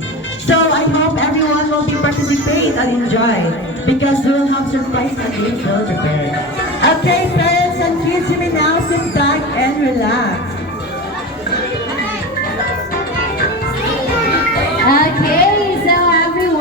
family. So I hope everyone will be participate and enjoy because we will have surprise and games well prepared. Okay, parents and kids, you may now sit back and relax.